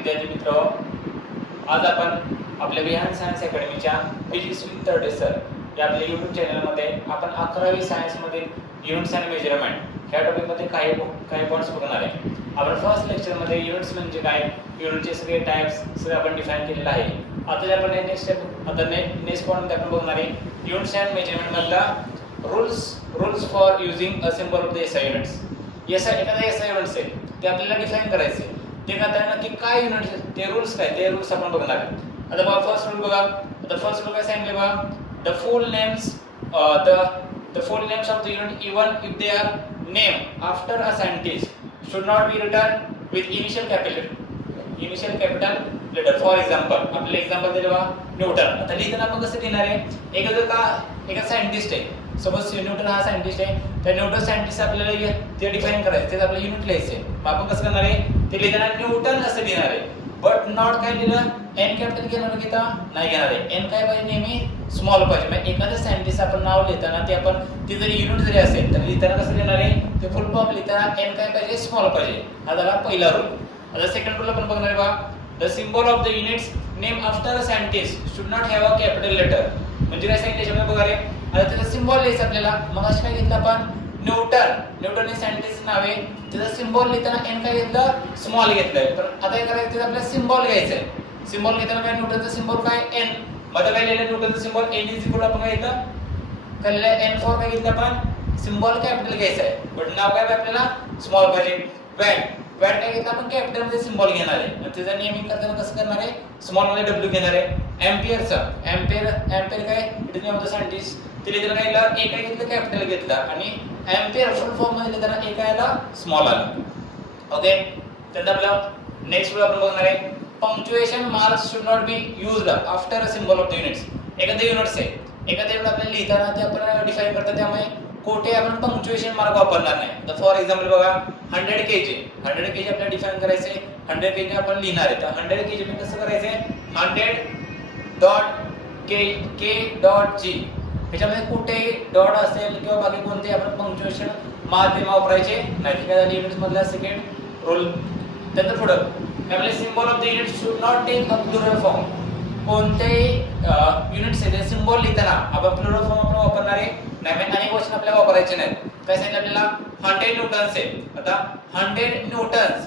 विद्यार्थी मित्र, आज आपण आपल्या विहान सायन्स अकॅडमीच्या फिजिक्स विथ तरडे सर या आपल्या YouTube चॅनलमध्ये आपण 11वी सायन्समध्ये युनिट्स आणि मेजरमेंट या टॉपिकमध्ये काही पॉईंट्स बघणार आहे. आपण फर्स्ट लेक्चरमध्ये युनिट्स म्हणजे काय, युनिटचे सगळे टाइप्स सगळे आपण डिफाइन केलेले आहे. आता आपण नेक्स्ट पॉईंट आपण बघणार आहे युनिट्स अँड मेजरमेंट मधला rules for using a symbol of the SI units. एखादा एसआय युनिट्स आहे ते आपल्याला डिफाइन करायचे, ते करताना नक्की काय युनिट्स, ते रूल्स काय, ते रूल्स आपण बघणार आहे. आता बघा फर्स्ट रूल बघा. आता फर्स्ट रूल काय सांगितले बघा, the full names of the unit even if they are named after a scientist should not be written with initial capital letter. For example, आपले एक्झाम्पल दिले बघा न्यूटन. आता लिहिताना आपण कसं लिहिणार आहे, एका सायंटिस्ट आहे, सपोज न्यूटन हा सायंटिस्ट आहे, त्या न्यूटन सायंटिस्ट आपल्याला ते डिफाइन करायचं, ते आपल्याला युनिट लिहायचे. मग आपण कसं करणार आहे, ते लिहिताना न्यूटन असं लिहिणार आहे, बट नॉट काय लिहिलं, एन कॅपिटल घेणार की नाही घेणार आहे. एन काय पाहिजे, नेहमी स्मॉल पाहिजे. म्हणजे एखाद्या सायंटिस्ट आपण नाव लिहिताना ते जरी युनिट जरी असेल तर लिहिताना कसं लिहिणार आहे, ते फुल फॉर्म लिहिताना एन काय पाहिजे, स्मॉल पाहिजे. हा झाला पहिला रूल. आता सेकंड रूल आपण बघणार आहे बघा, the symbol of the units name after a scientist should not have a capital letter. म्हणजे काय सांगितलं बघा रे, आता त्याचा सिम्बॉल लिहायचा आपल्याला. मग असं काय घेतलं आपण, न्यूटन हे सायंटिस्ट नाव आहे, त्याचा सिम्बॉल लिहिताना एन काय घेतलं, स्मॉल घेतलंय. तर आता काय करायचं, आपल्याला सिम्बॉल घ्यायचंय. सिम्बॉल घेताना काय, न्यूटनचा सिम्बॉल काय, एन. मध्ये काय लिहिलं, न्यूटनचा सिम्बॉल एन इज इक्वल आपण काय घेतलं, काय लिहिलं, एन फॉर काय घेतलं आपण, सिम्बॉल कॅपिटल घ्यायचा आहे, बट नाव काय आपल्याला स्मॉल पाहिजे. वॅट काय घेतलं आपण, कॅपिटल मध्ये सिम्बॉल घेणार आहे. मग त्याचं नेमिंग करताना कसं करणार आहे, स्मॉल मध्ये डब्ल्यू घेणार आहे. एम्पियर काय, it name of the scientist, ते लिहिताना काय लिहिलं, ए काय घेतलं, कॅपिटल घेतलं, आणि एम्पियर फुल फॉर्म मध्ये लिहिताना ए काय आला, स्मॉल आला. ओके, त्यानंतर आपलं नेक्स्ट रूल आपण बघणार आहे, punctuation marks should not be used after a symbol of the units. एखादे युनिट्स आहे, एखादे युनिट आपल्याला लिहिताना ते आपण डिफाइन करतात, त्यामुळे कोठे आपण पंक्च्युएशन मार्क वापरणार नाही. तर फॉर एक्झाम्पल बघा 100 kg आपल्याला डिफाइन करायचे, 100 kg आपण लिहिणार आहे. तर 100 kg म्हणजे कसं करायचे, 100.k.g त्याच्यामध्ये कुठे डॉट असेल किंवा बाकी कोणते आपण पंक्च्युएशन मार्क वापरायचे नाही. काय झालं युनिट्स मधला सेकंड रूल. त्यानंतर पुढं आपले symbol of the unit should not take a plural form. कोणतेही युनिट्स आहे ते सिम्बॉल लिहिताना आपण प्लुरल फॉर्म आपण वापरणार आहे नाही, म्हणजे अनेक वचन आपल्याला वापरायचे नाहीत. काय सांगितलं आपल्याला, 100 न्यूटन्स आहे. आता 100 न्यूटन्स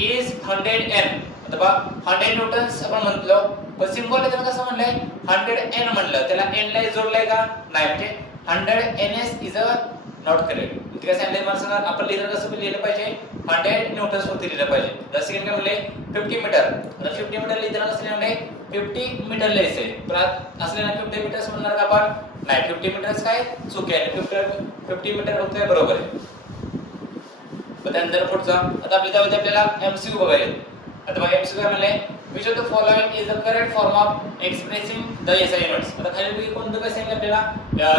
इज 100 n. आता बघा 100 न्यूटन्स आपण म्हटलो, पण सिम्बॉल लिहिताना कसं म्हणलंय, 100 n म्हणलं, त्याला n ला जोडलंय का नाही, म्हणजे 100 ns is a not correct. काय सांगितलं मला सांगा, आपण लिहिताना कसं लिहिलं पाहिजे, 100 न्यूटन्स वरती लिहिलं पाहिजे. तर सेकंड काय म्हणले, 50 मीटर. आता 50 मीटर लिहिताना कसं लिहिलंय, 50 मीटर लिहायचंय. पण असलेला 50 मीटर्स म्हणणार का आपण नाही, 50 मीटर्स काय चूक आहे, 50 मीटर होत आहे बरोबर आहे. त्यानंतर पुढचा आता आपल्याला एमसीक्यू बघायचे. आता बघा एमसीक्यू काय म्हणले, which of the following is the correct form of expressing the SI units. आता खाली कोणतं काय सांगितलं आपल्याला,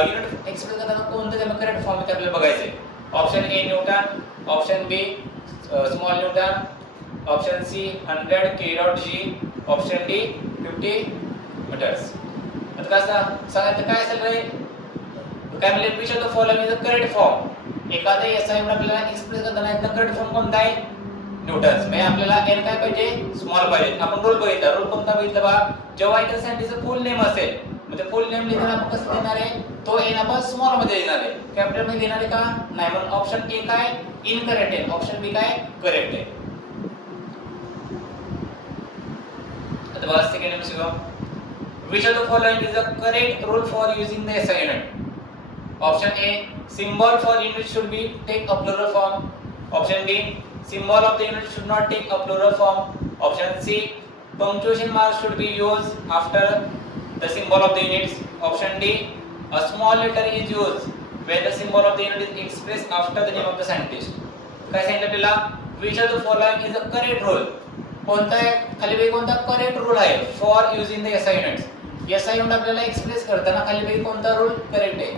युनिट एक्सप्रेस करताना कोणतं त्याला करेक्ट फॉर्म आहे आपल्याला बघायचे. Option A newton, option B small newton, option C 100 k.g, option D 50 metres. आता काय सांगायचं, काय असेल रे, काय म्हणले, which of the following is the correct form. एखादा SI युनिट आपल्याला एक्सप्रेस करताना यातला करेक्ट फॉर्म कोणता आहे, न्यूटन्स. म्हणजे आपल्याला n काय पाहिजे, स्मॉल पाहिजे. आपण रूल बघितला, रूल कोणता बघितला बघा, जेव्हा एका सायंटिस्टचं फुल नेम असेल, म्हणजे फुल नेम लिहिताना आपण कसं देणार आहे, तो n आपण स्मॉल मध्ये देणार आहे, कॅपिटल मध्ये देणार आहे का नाही. म्हणून ऑप्शन ए काय इनकरेक्ट आहे, ऑप्शन बी काय करेक्ट आहे. आता बघा second MCQ, which of the following is the correct rule for using the SI unit. Option A, symbol for unit should be take a plural form. Option B, symbol of the unit should not take a plural form. Option C, punctuation marks should be used after the symbol of the units. Option D, a small letter is used when the symbol of the unit is expressed after the name of the scientist. काय सांगितलं आपल्याला, which of the following is the correct rule. कोणता आहे खाली पैकी कोणता correct rule आहे for using the SI units. SI unit आपल्याला एक्सप्रेस करताना खाली पैकी कोणता रूल करेक्ट आहे,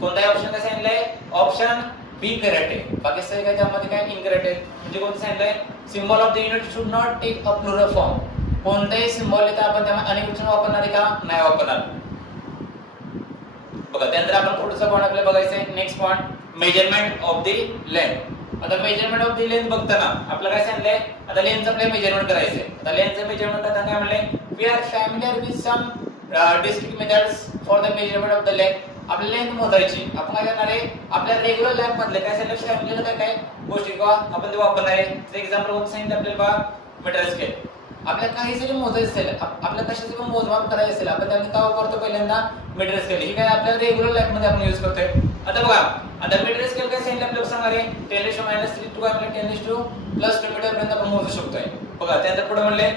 कोणता ऑप्शन काय सांगितलंय, ऑप्शन बी करेक्ट आहे. बाकी सगळे काय त्यामध्ये काय इनकरेक्ट आहे. म्हणजे कोणतं सांगितलंय, symbol of the unit should not take a plural form. कोणताही सिम्बॉल लिहिता आपण त्यामध्ये अनेक वचन वापरणार आहे का नाही वापरणार. बघा त्यानंतर आपण पुढचा पॉईंट आपल्याला बघायचा आहे, next point measurement of the length. आता मेजरमेंट ऑफ द लेंथ बघताना आपल्याला काय सांगितलंय, आता लेंथचं आपल्याला मेजरमेंट करायचंय. आता लेंथचं मेजरमेंट करताना काय म्हणले, we are familiar with some discrete methods for the measurement of the length. आपल्याला लेंथ मोजायची, आपण काय करणार आहे, आपल्या रेग्युलर लाईफ मधले काय सांगितलं, फॅमिलीला काय काय गोष्टी किंवा आपण ते वापरणार आहे. एक्झाम्पल म्हणून सांगितलं आपल्याला बघा, मीटर स्केल. आपल्याला काही जरी मोजायचं असेल, आपल्याला कशाचे पण मोजमाप करायचं असेल, आपण त्यामध्ये काय वापरतो, पहिल्यांदा मीटर स्केल. ही काय आपल्या रेग्युलर लाईफ मध्ये आपण यूज करतोय. आता बघा, आता मीटर स्केल काय सांगितलं आपल्याला सांगणार आहे, 10⁻³ टू काय म्हणले, 10⁻² मीटर पर्यंत आपण मोजू शकतोय. बघा त्यानंतर पुढे म्हणले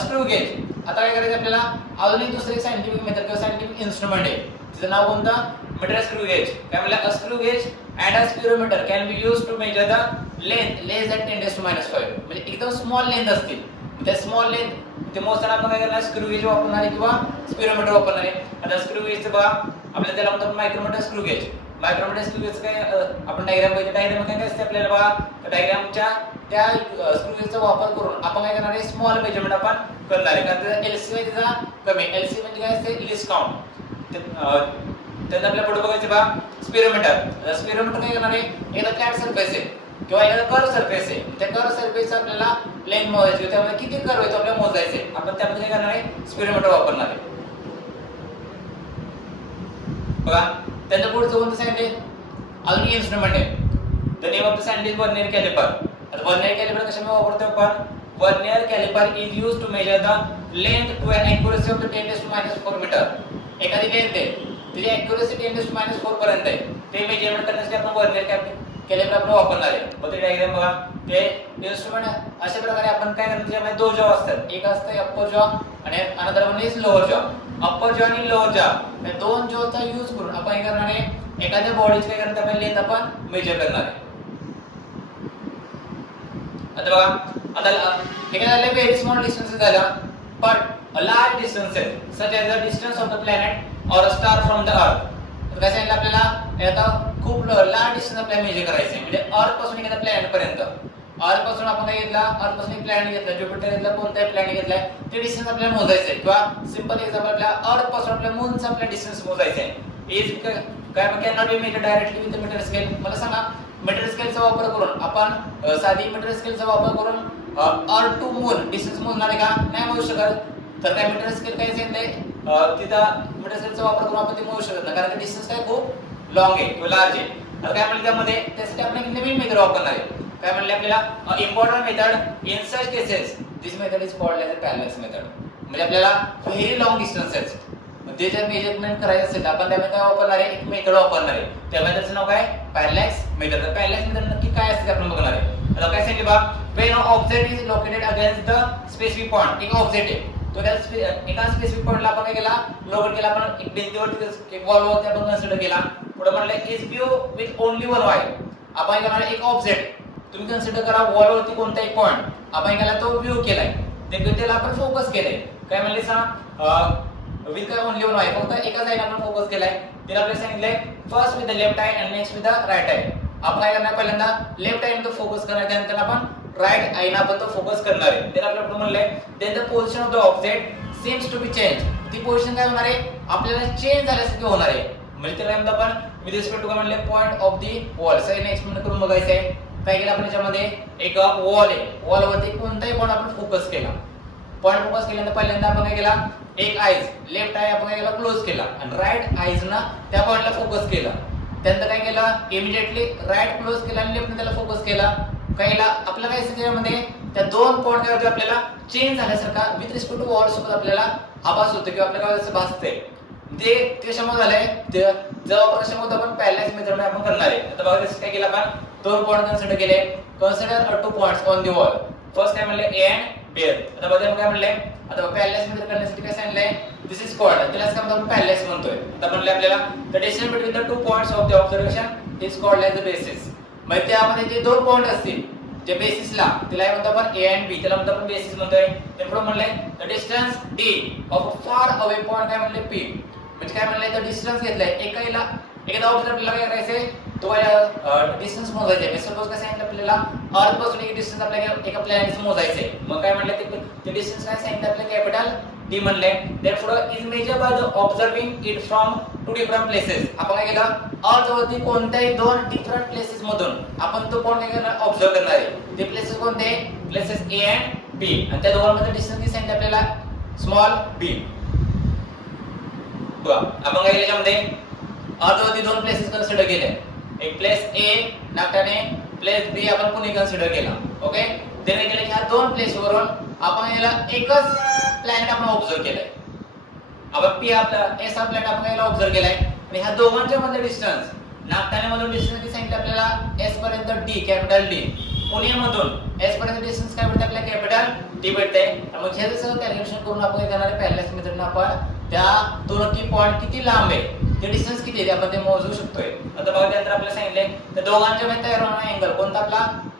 स्क्रू गेज. आता काय करायचं आपल्याला, अजून एक दुसरे सायंटिफिक मेथड किंवा सायंटिफिक इन्स्ट्रुमेंट आहे, तिचं नाव कोणतं, मीटर स्क्रू गेज. काय म्हणलं, screw gauge and a spherometer can be used to measure the length less than 10⁻⁵. म्हणजे एकदम स्मॉल लेंथ असतील, त्या स्मॉल लेंथ ते मोजताना आपण काय करणार, स्क्रू गेज वापरणार आहे किंवा स्पिरोमीटर वापरणार आहे. आता स्क्रू गेजचं बघा, आपल्याला त्याला म्हणतात micrometer screw gauge. Micrometer screw gauge काय, आपण डायग्राम बघितलं, डायग्राम काय असते आपल्याला बघा, डायग्रामच्या त्या स्क्रू गेजचा वापर करून आपण काय करणार आहे, स्मॉल मेजरमेंट आपण करणार आहे. कारण एलसी त्याचा कमी, एलसी म्हणजे काय असते, लिस्ट काउंट. त्यात आपल्याला पुढे बघायचं बघा, स्पिरोमीटर. स्पिरोमीटर काय करणार आहे, एकदा फ्लॅट सरफेस आहे किंवा एखादा कर्व सरफेस आहे, त्या कर्व सरफेसचा आपल्याला लेंथ मोजायची, त्यामध्ये किती कर्व आहे तो आपल्याला मोजायचे, आपण त्यामध्ये काय करणार आहे, स्पिरोमीटर वापरणार आहे. बघा त्याच्या पुढचं कोणतं सांगितले, अजून इन्स्ट्रुमेंट आहे, the name of the scientist vernier caliper. आता वर्नियर कॅलिपर कशामध्ये वापरतो आपण, vernier caliper is used to measure the length to an accuracy of the 10⁻⁴ metre. एखादी लेंथ आहे, त्याची ॲक्युरसी 10⁻⁴ पर्यंत आहे, ते मेजरमेंट करण्यासाठी आपण वर्नियर कॅलिपर आपण वापरणार आहे. मग ते डायग्राम बघा, ते इन्स्ट्रुमेंट अशा प्रकारे आपण काय करणार, त्याच्यामध्ये दोन जॉ असतात, एक असतं अप्पर जॉ आणि अनदर वन इज लोअर जॉ. अप्पर जॉ आणि लोअर जॉ या दोन जॉचा यूज करून आपण काय करणार आहे, एखाद्या बॉडीची काय करणार, आपण लेंथ आपण मेजर करणार आहे. आता बघा, आता एखाद्या व्हेरी स्मॉल डिस्टन्स झाला, but a large distances such as the distance of the planet और अ स्टार फ्रॉम द अर्थ. तर काय सांगितलं आपल्याला, आता खूप लार्ज डिस्टन्स आपल्याला मेजर करायचं आहे, म्हणजे अर्थ पासून एखाद्या प्लॅनेट पर्यंत. अर्थ पासून आपण काय घेतला, अर्थ पासून एक प्लॅनेट घेतला, ज्युपिटर घेतला, कोणताही प्लॅनेट घेतलाय, ते डिस्टन्स आपल्याला मोजायचं आहे. किंवा सिंपल एक्झाम्पल, आपल्याला अर्थ पासून आपल्या मूनचा आपला डिस्टन्स मोजायचा आहे. इज काय cannot be measure directly with the metre scale. मला सांगा, मीटर स्केलचा वापर करून आपण साधी मीटर स्केलचा वापर करून अर्थ टू मून डिस्टन्स मोजणार आहे का, नाही मोजू शकत. तर काय मीटर स्केल काय सांगितलंय, तिथं मीटर स्केलचा वापर करून आपण ते मोजू शकत नाही, कारण डिस्टन्स काय खूप लॉंग आहे किंवा लार्ज आहे. आता काय म्हणले त्यामध्ये, त्यासाठी आपण एक नवीन मेथड वापरणार आहे. काय म्हणले आपल्याला, important method in such cases this method is called as a parallax method. म्हणजे आपल्याला व्हेरी लॉंग डिस्टन्सेस ते जर मेजरमेंट करायचं असेल, आपण त्यामध्ये काय वापरणार आहे, एक मेथड वापरणार आहे. त्या मेथडचं नाव काय, पॅरलॅक्स मेथड. पॅरलॅक्स मेथड नक्की काय असते आपण बघणार आहे. आता काय सांगितलं बघा, when object is located against the specific point. एक ऑब्जेक्ट आहे, तो त्या एका स्पेसिफिक पॉइंटला आपण काय केला, लोकेट केला, आपण एक भिंतीवरती एक वॉलवरती आपण कन्सिडर केला. पुढे म्हणलं is view with only one Y. आपण काय करणार, एक ऑब्जेक्ट तुम्ही कन्सिडर करा, वॉलवरती कोणता एक पॉइंट आपण केला, तो व्ह्यू केलाय, त्याला आपण फोकस केलाय. काय म्हणले सांग, विथ काय ओनली वन आय, फक्त एका साइड आपण फोकस केलाय. त्याला आपल्याला सांगितलंय first with the left eye and next with the right eye. आपण काय करणार, पहिल्यांदा लेफ्ट आय तो फोकस करणार, त्यानंतर आपण राईट आयने आपण तो फोकस करणार आहे. त्याला आपल्याला म्हणलंय then the position of the object seems to be change. ती पोझिशन काय होणार आहे, आपल्याला चेंज झाल्यासारखी होणार आहे. म्हणजे त्याला आपण विथ रिस्पेक्ट टू काय म्हणले, point of the wall. Sir explain करून बघायचं आहे. काय केलं आपण याच्यामध्ये, एक वॉल आहे, वॉलवरती कोणताही पॉइंट आपण फोकस केला. पॉइंट फोकस केल्यानंतर पहिल्यांदा आपण काय केला, एक आईज लेफ्ट आय आपण काय केला, क्लोज केला आणि राईट आईज ना त्या पॉइंटला फोकस केला. त्यानंतर काय केलं, इमिडिएटली राईट क्लोज केला आणि लेफ्ट त्याला फोकस केला. काहीला आपल्याला काय त्याच्यामध्ये त्या दोन पॉइंट काय होते, आपल्याला चेंज झाल्यासारखा विथ रिस्पेक्ट टू वॉल सोबत आपल्याला आभास होतो किंवा आपल्याला असं भासते. ते कशामुळे झालंय, जेव्हा कशामुळे आपण पॅरलॅक्स मेथड आपण करणार आहे. आता बघा काय केलं, आपण दोन पॉइंट कन्सिडर केले. Consider two points on the wall. First काय म्हणले, ए अँड बी. आता बघा काय म्हणले, आता पॅरलॅक्स मेथड करण्यासाठी काय सांगितलंय, दिस इज कॉल्ड, त्याला काय आपण पॅरलॅक्स म्हणतोय. आता म्हणले आपल्याला the distance between the two points of the observation is called as the basis. म्हणजे त्यामध्ये जे दोन पॉइंट असतील जे बेसिसला, त्याला म्हणतो आपण ए अँड बी, त्याला म्हणतो आपण बेसिस म्हणतोय. ते पुढे म्हणले the distance D of a far away point काय म्हणले, पी. म्हणजे काय म्हणले, तर डिस्टन्स घेतलाय एकाला, एखादा ऑब्जेक्ट आपल्याला काय करायचंय, तो डिस्टन्स मोजायचा आहे. सपोज काय सांगितलं आपल्याला, अर्थ पासून एक डिस्टन्स आपल्याला एका प्लॅनेटचं मोजायचं आहे. मग काय म्हटलं ते डिस्टन्स काय सांगितलं आपलं कॅपिटल डी म्हणले. Therefore is measure by the observing it from two different places. आपण काय केलं अर्थवरती कोणत्याही दोन डिफरंट प्लेसेस मधून आपण तो पॉइंट काय करणार ऑब्झर्व करणार आहे. ते प्लेसेस कोणते प्लेसेस ए अँड बी आणि त्या दोघांमध्ये डिस्टन्स किती सांगितलं आपल्याला स्मॉल बी. बघा आपण काय केलं याच्यामध्ये अर्थवरती दोन प्लेसेस कन्सिडर केले. एक प्लेस ए नागठाणे प्लेस बी आपण पुणे कन्सिडर केला. ओके ते काय केलं की ह्या दोन प्लेस वरून आपण याला एकच प्लॅनेट आपण ऑब्झर्व केलाय. आपण पी आपला एस हा प्लॅनेट आपण याला ऑब्झर्व केलाय आणि ह्या दोघांच्या मध्ये डिस्टन्स नागठाणे मधून डिस्टन्स किती सांगितलं आपल्याला एस पर्यंत डी कॅपिटल डी. पुणे मधून एस पर्यंत डिस्टन्स काय भेटतं आपल्याला कॅपिटल डी भेटते. मग हे सगळं कॅल्क्युलेशन करून आपण काय करणार आहे पॅरलल मेथडने आपण त्या दोन्ही पॉइंट किती लांब आहे ते डिस्टन्स किती आहे आपण ते मोजू शकतोय. आता बघा त्यानंतर आपल्याला सांगितले त्या दोघांच्या मध्ये तयार होणारा अँगल कोणता आपला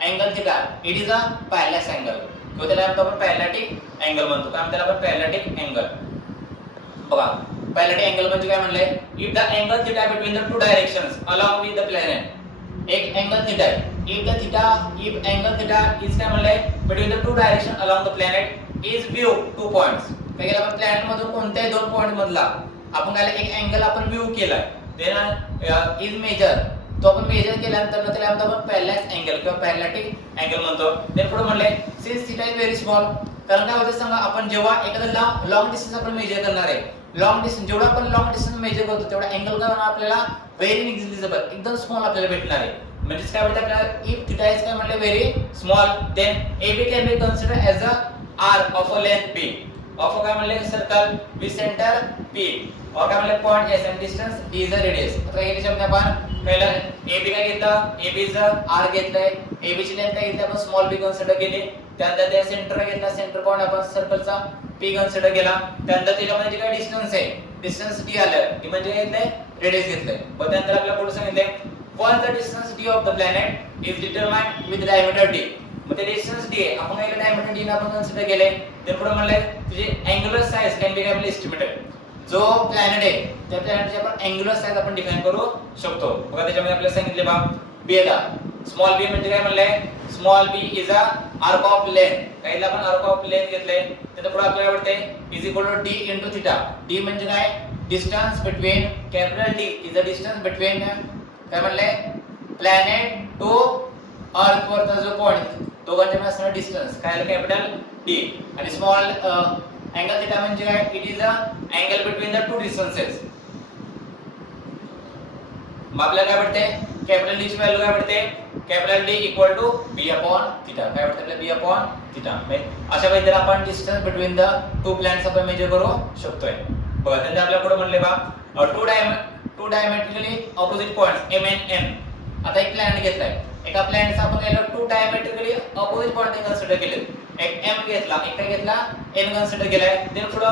angle theta. It is a parallel angle किंवा त्याला आपण पॅरलॅटिक अँगल म्हणतो. काय म्हणतात आपण पॅरलॅटिक अँगल. बघा पॅरलॅटिक अँगल म्हणजे काय म्हणले if the angle theta between the two directions along with the planet एक अँगल थीटा आहे. इफ अँगल थीटा इज काय म्हणले between the to direction along the planet is view two points. काय केलं आपण प्लॅनेट मधून कोणत्याही दोन पॉइंट मधला आपण काय एक अँगल आपण व्यू केलाय देन इज मेजर तो आपण मेजर केल्यानंतर त्याला आपण पॅरलल अँगल किंवा पॅरलॅटिक अँगल म्हणतो. देन पुढे म्हणले since theta is very small कारण काय होतं सांगा आपण जेव्हा एखादा लॉंग डिस्टन्स आपण मेजर करणार आहे लॉंग डिस्टन्स जेवढा आपण लॉंग डिस्टन्स मेजर करतो तेवढा अँगल काय होणार आपल्याला व्हेरी निग्लिजिबल एकदम स्मॉल आपल्याला भेटणार आहे. म्हणजे काय म्हणतात आपल्याला इफ थीटा इज काय म्हणले very small then AB can be considered as a arc of a length B of काय म्हणले सर्कल with center P और काय म्हणले point S and distance D is a radius. आता हे शब्द आपण पहिला AB काय घेतला AB चा R घेतलाय AB ची लेंथ काय घेतली आपण स्मॉल b कन्सिडर केली. त्यानंतर त्या सेंटर घेतला सेंटर पॉइंट आपण सर्कलचा P कन्सिडर केला. त्यानंतर त्याच्यामध्ये जे काय डिस्टन्स आहे डिस्टन्स D आलं की म्हणजे घेतलंय रेडियस घेतलंय. पण त्यानंतर आपल्याला पुढे सांगितलंय once the distance d of the planet is determined with diameter d. मग ते डिस्टन्स d आहे आपण काय डायमीटर d ने आपण कन्सिडर केले. ते पुढे म्हणले तुझी अँगुलर साइज कॅन बी काय एस्टिमेटेड. जो प्लॅनेट आहे त्या प्लॅनेटची आपण अँगुलर साइज आपण डिफाइन करू शकतो. बघा त्याच्यामध्ये आपल्याला सांगितले बा b ला स्मॉल b म्हणजे काय म्हणले small b is a arc of length. काहीला आपण आर्क ऑफ लेंथ घेतले त्याच्या पुढे आपल्याला वाटते is equal to d into theta. d म्हणजे काय distance between capital d is the distance between काय म्हणले प्लॅनेट टू अर्थ वरचा जो पॉइंट दोघांच्या मध्ये असणारा डिस्टन्स काय आलं कॅपिटल D आणि स्मॉल अँगल थीटा म्हणजे काय it is a angle between the to distances. मग आपल्याला काय भेटते कॅपिटल D ची व्हॅल्यू काय भेटते capital D equal to B upon theta. काय भेटते आपल्याला B अपॉन थीटा. अशा पद्धतीने आपण distance between the two planets आपण मेजर करू शकतोय. बघा त्यानंतर आपल्याला पुढे म्हणले बा two diametrically opposite points M and N. आता एक प्लॅनेट घेतलाय एका प्लॅनेटचा आपण काय two diametrically opposite point consider केले. एक M घेतला एक काय घेतला N कन्सिडर केलाय. देन पुढे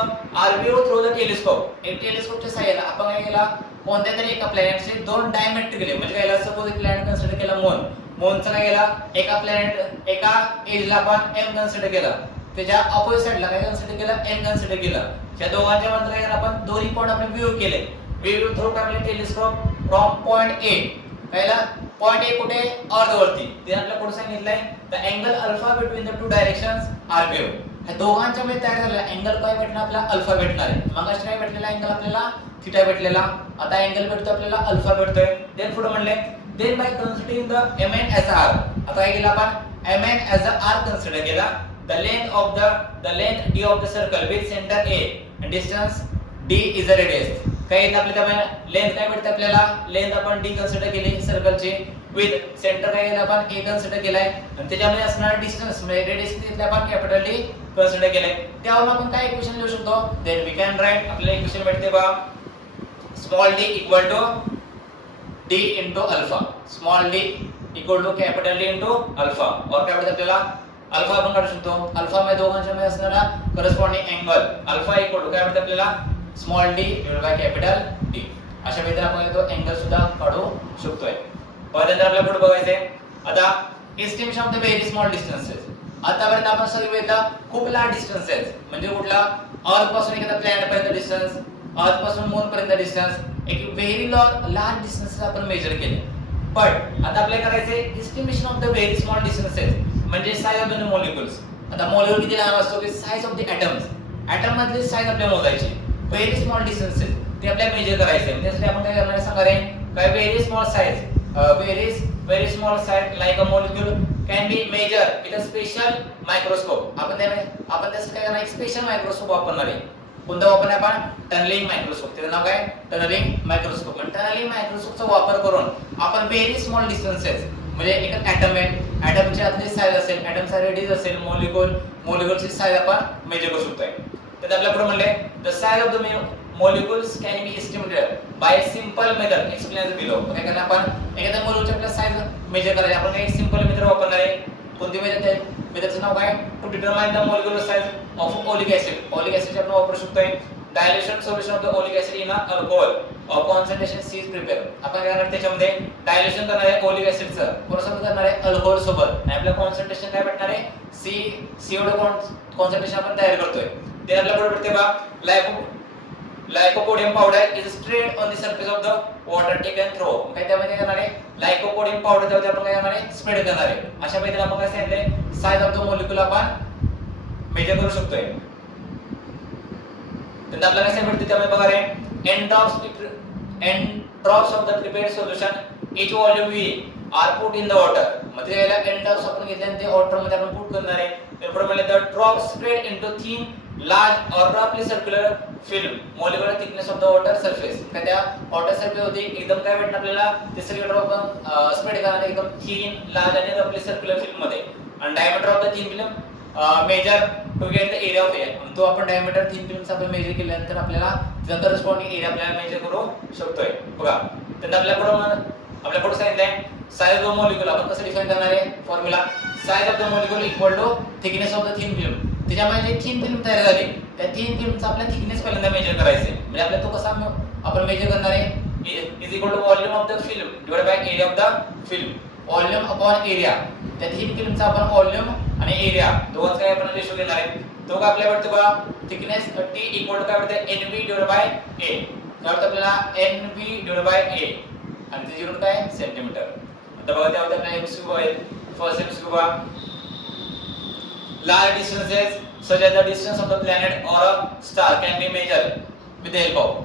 RVO थ्रू द टेलिस्कोप एक टेलिस्कोपच्या सहाय्याने आपण काय केला कोणत्या तरी एका प्लॅनेटचे दोन डायमेट्रिकली म्हणजे काय सपोज एक प्लॅनेट कन्सिडर केला मूनचा काय केला एका प्लॅनेट एका एजला आपण M कन्सिडर केला त्याच्या ऑपोजिट साइडला काय कन्सिडर केला N कन्सिडर केला. या दोघांच्या मध्ये काय आपण दोन्ही पॉइंट आपण व्ह्यू केले. व्ह्यू थ्रू काय टेलिस्कोप फ्रॉम पॉइंट A पहिला पॉइंट A कुठे अर्थ वरती ते आपल्याला पुढे सांगितलंय the angle alpha between the two directions are wave. ह्या दोघांच्या मध्ये तयार झालेला अँगल काय भेटणार आपल्याला अल्फा भेटणार आहे. मगाशी काय भेटलेला अँगल आपल्याला थीटा भेटलेला आता अँगल भेटतो आपल्याला अल्फा भेटतोय. देन पुढे म्हणले then by considering the MN as r. आता काय केलं आपण MN as a r consider केला. the length d of the circle with center A and distance d is the radius. काय येतं आपल्याला लेंथ काय भेटते आपल्याला लेंथ आपण d कन्सिडर केली सर्कलची विथ सेंटर काय केलं आपण A कन्सिडर केलाय आणि त्याच्यामध्ये असणारा डिस्टन्स म्हणजे रेडियस किती आपण कॅपिटल D कन्सिडर केलाय. त्यावरून आपण काय इक्वेशन लिहू शकतो देन वी कॅन राइट आपल्याला इक्वेशन भेटते बा small d equal to d into alpha. Small d equal to capital D into alpha. और काय भेटते आपल्याला अल्फा आपण काढू शकतो. अल्फा मध्ये दोघांच्या मध्ये असणारा corresponding angle alpha equal to काय भेटते आपल्याला small d divide by capital D. अशा पद्धतीने आपण तो अँगल सुद्धा काढू शकतोय. त्यानंतर आपल्याला पुढे बघायचंय आता estimation of the very small distances. आतापर्यंत आपण सगळे खूप लहान डिस्टन्सेस म्हणजे कुठला अर्थ पासून एखादा प्लॅनेट पर्यंत डिस्टन्स अर्थ पासून मून पर्यंत डिस्टन्स एक व्हेरी लहान डिस्टन्सेस आपण मेजर केले. पण आता आपल्याला करायचे estimation of the very small distances म्हणजे साइज ऑफ द मॉलिक्युल्स. आता मॉलिक्युल किती लहान असतो की size of the atoms, atom मधली साइज आपल्याला मोजायची. व्हेरी स्मॉल डिस्टन्सेस ते आपल्याला मेजर करायचे. त्यासाठी आपण काय करणार सांगणार आहे काय very small size very small size like a molecule can be measured with a special microscope. आपण त्यासाठी काय करणार एक स्पेशल मायक्रोस्कोप वापरणार आहे. कोणता वापरणार आपण टनलिंग मायक्रोस्कोप. त्याचं नाव काय टनलिंग मायक्रोस्कोप. आणि टनलिंग मायक्रोस्कोपचा वापर करून आपण व्हेरी स्मॉल डिस्टन्सेस म्हणजे एक ॲटम आहे, ॲटमची आतली साइज असेल, ॲटमचा रेडियस असेल, मॉलिक्युलची साइज आपण मेजर करू शकतोय. तर आपल्या पुढे म्हणले the size of the molecules can be estimated by a simple method explained as below. काय करणार आपण एखाद्या मॉलिक्युलची आपल्याला साइज मेजर करायची. आपण काही सिंपल मेथड वापरणार आहे. कोणती मेथड आहे? मेथडचं नाव काय to determine the molecular size of oleic acid. Oleic acid आपण वापरू शकतोय dilution solution of the oleic acid in alcohol of concentration C is prepared. आपण काय करणार त्याच्यामध्ये डायल्युशन करणार आहे ओलिक ऍसिडचं कोणासोबत करणार आहे अल्कोहोल सोबत. आणि आपल्याला कॉन्संट्रेशन काय भेटणार आहे C एवढं कॉन्संट्रेशन आपण तयार करतोय. ते आपल्याला भेटते बा lycopodium powder is spread on the surface of the water taken through. काय त्यामध्ये करणार आहे लायकोपोडियम पावडर त्यामध्ये आपण काय करणार आहे स्प्रेड करणार आहे. अशा पद्धतीने आपण काय सांगितले साइज ऑफ द मॉलिक्युल आपण मेजर करू शकतोय. तर आपल्याला काय भेटते त्यामध्ये बघा रे n drops of the prepared solution each volume V are put in the water. म्हणजे याला n drops आपण घेतले आणि ते वॉटर मध्ये आपण पुट करणार आहे. त्याप्रमाणे म्हणजे the drops spread into thin large or roughly circular film molecular thickness of the water surface. काय त्या वॉटर सरफेस होती एकदम काय भेटणार आपल्याला ते सगळे ड्रॉप आपण स्प्रेड करणार एकदम थिन लार्ज आणि रफली सर्क्युलर फिल्म मध्ये. आणि diameter of the thin film measure to get the area of air. तो आपण डायमीटर थिन फिल्मचा आपण मेजर केल्यानंतर आपल्याला त्याचा करस्पॉन्डिंग एरिया आपल्याला मेजर करू शकतोय. बघा तर आपल्या पुढे सांगितलंय साइज ऑफ मॉलिक्युल आपण कसं डिफाइन करणार आहे formula size of the molecule equal to thickness of the thin film. त्याच्यामध्ये जे थिन फिल्म तयार झाली त्या थिन फिल्मचा आपल्या थिकनेस पहिल्यांदा मेजर करायचं म्हणजे आपल्याला तो कसा आपण मेजर करणार आहे is equal to volume of the film divide by area of the film. Volume upon area त्या थिन फिल्मचा आपण व्हॉल्यूम आणि एरिया दोघांचा काय आपण रेशो घेणार आहे. तो काय आपल्याला भेटतो बघा थिकनेस T इक्वल टू काय भेटते NB डिवाइड बाय A. काय होतं आपल्याला NB डिवाइड बाय A आणि त्याची युनिट काय सेंटीमीटर. आता बघा त्यामध्ये आपल्याला MCQ आहे. फर्स्ट MCQ बघा large distances such as the distance of the planet or a star can be measured with the help of.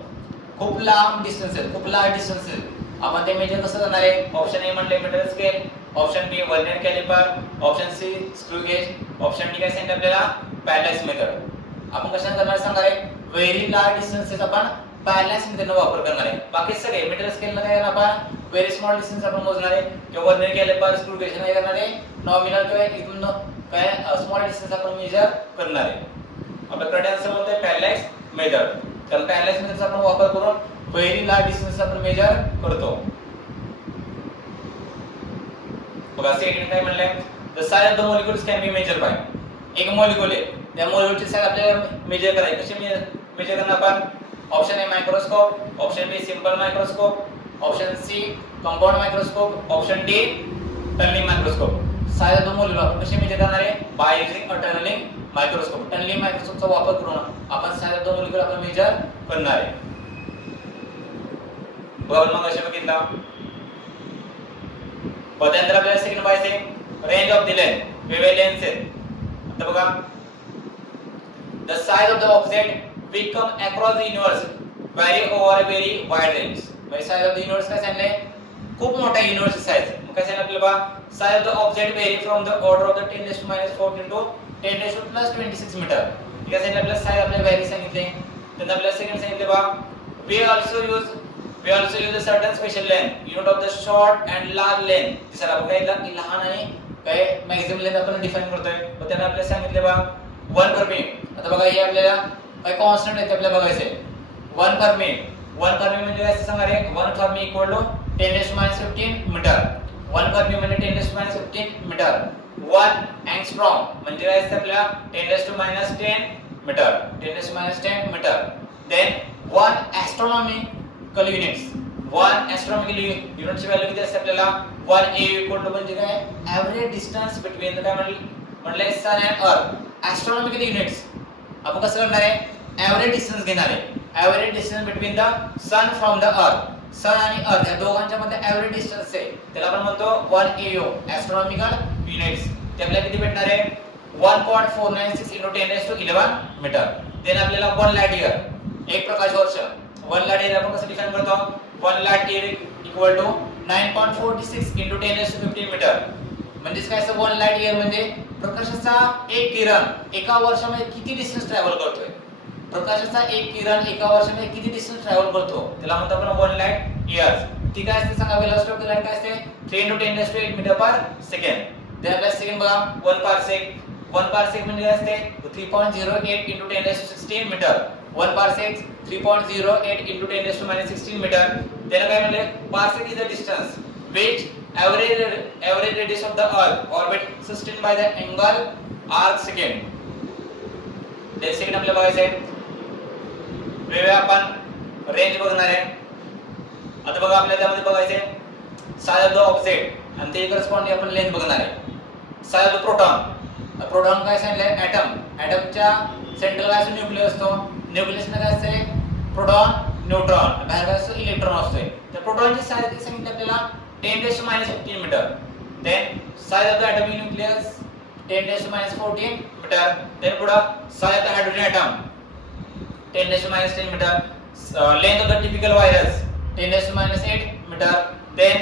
खूप लांब डिस्टन्सेस खूप लार्ज डिस्टन्सेस आपण ते मेजर कसं करणार आहे. ऑप्शन ए म्हणले metre scale, option B vernier calliper, option C screw gauge, option D काय सांगितलं आपल्याला पॅरलॅक्स मेथड. आपण कशाने करणार सांगणार आहे व्हेरी लार्ज डिस्टन्सेस आपण पॅरलॅक्स मेथडने वापर करणार आहे. बाकी सगळे मीटर स्केलला काय करणार आपण व्हेरी स्मॉल डिस्टन्स आपण मोजणार आहे किंवा वर्नियर कॅलिपर स्क्रू गेज काय करणार आहे नॉमिनल किंवा एकदम काय स्मॉल डिस्टन्स आपण मेजर करणार आहे. आपल्या कडे आन्सर होतंय पॅरलॅक्स मेथड. तर पॅरलॅक्स मेथडचा आपण वापर करून व्हेरी लार्ज डिस्टन्स आपण मेजर करतो. बघा सेकंड काय म्हणलंय the size of the molecules can be measure by. एक मॉलिक्युल आहे त्या मॉलिक्युलची साइज आपल्याला मेजर करायची. कशी मेजर करणार आपण option A microscope, option B simple microscope, option C compound microscope, option D tunnelling microscope. Size of the molecule आपण कशी मेजर करणार आहे by using a tunnelling microscope. Tunnelling मायक्रोस्कोपचा वापर करून आपण साइज ऑफ द मॉलिक्युल आपण मेजर करणार आहे. बघा मग असे बघितला त्यानंतर आपल्याला सेकंड पाहायचे range of the length wavelength आहे. आता बघा the size of the object we come across the universe very over a very wide range. म्हणजे साइज ऑफ द युनिव्हर्स काय सांगितलंय खूप मोठा युनिव्हर्स साइज. मग काय सांगितलं आपल्याला बघा size of the object very from the order of the 10⁻⁴ to 10⁻+26 metre. काय सांगितलं आपल्याला साइज आपल्याला व्हेरी सांगितले. त्यानंतर आपल्याला सेकंड सांगितले बघा we also use a certain special length unit of the short and large length. जसं आपण काय लहान आणि काय मॅक्सिमम लेंथ आपण डिफाइन करतोय. मग त्याला आपल्याला सांगितले बघा 1 per minute. आता बघा हे आपल्याला काय कॉन्स्टंट आहे ते आपल्याला बघायचंय 1 per minute. 1 per minute म्हणजे काय सांगणार आहे 1 per minute equal to 10⁻15 metre. 1 per minute म्हणजे 10⁻15 मीटर. 1 angstrom म्हणजे काय असतं आपल्याला 10⁻10 metre. 10⁻10 metre. Then 1 astronomical units. 1 astronomical unitची व्हॅल्यू किती असते आपल्याला 1 a equal to म्हणजे काय एव्हरेज डिस्टन्स बिटवीन द काय म्हणले सन अँड अर्थ. astronomical units आपण कसं करणार आहे एव्हरेज डिस्टन्स घेणार आहे. Average distance between the sun from the earth. Sun आणि अर्थ या दोघांच्या मध्ये ऍव्हरेज डिस्टन्स आहे त्याला आपण म्हणतो 1 AU ॲस्ट्रॉनॉमिकल युनिट्स. ते आपल्याला किती भेटणार आहे 1.496 × 10⁻11 मीटर. देन आपल्याला 1 लाईट इयर एक प्रकाश वर्ष. 1 लाईट इयर आपण कसं डिफाइन करतो 1 light year equal to 9.46 × 10⁻15 metre. म्हणजे काय असं 1 लाईट इयर म्हणजे प्रकाशाचा एक किरण एका वर्षामध्ये किती डिस्टन्स ट्रॅव्हल करतोय. प्रकाशाचा एक किरण एका वर्षामध्ये किती डिस्टन्स ट्रॅव्हल करतो त्याला म्हणतो आपण 1 लाईट इयर्स. ठीक आहे. असते सांगा वेलोसिटी ऑफ द लाईट काय असते 3 × 10⁻8 मीटर पर सेकंड. ते आपल्या सेकंड बघा 1 पारसेक. 1 पारसेक म्हणजे काय असते 3.08 × 10⁻16 मीटर. 1 parsec 3.08 × 10⁻16 metre. त्याला काय म्हणले parsec is the distance which average radius of the earth orbit sustained by the angle arc second. ते सेकंड आपल्याला बघायचं आहे. वेळ आपण रेंज बघणार आहे. आता बघा आपल्याला त्यामध्ये बघायचं आहे साइज ऑफ द ऑब्जेक्ट आणि ते करस्पॉन्डिंग आपण लेंथ बघणार आहे. Size of the proton. Proton काय सांगितलंय ॲटम. ॲटमच्या सेंट्रल काय असतो न्यूक्लियस असतो. न्यूक्लियसने काय असते प्रोटॉन न्यूट्रॉन बाहेर काय असतो इलेक्ट्रॉन असतोय. तर प्रोटॉनची साइज किती सांगितलं आपल्याला 10⁻15 metre. then size of the atomic nucleus 10⁻14 meter. then पुढे size of the hydrogen atom 10⁻10 meter. length of the typical virus 10⁻8 meter. then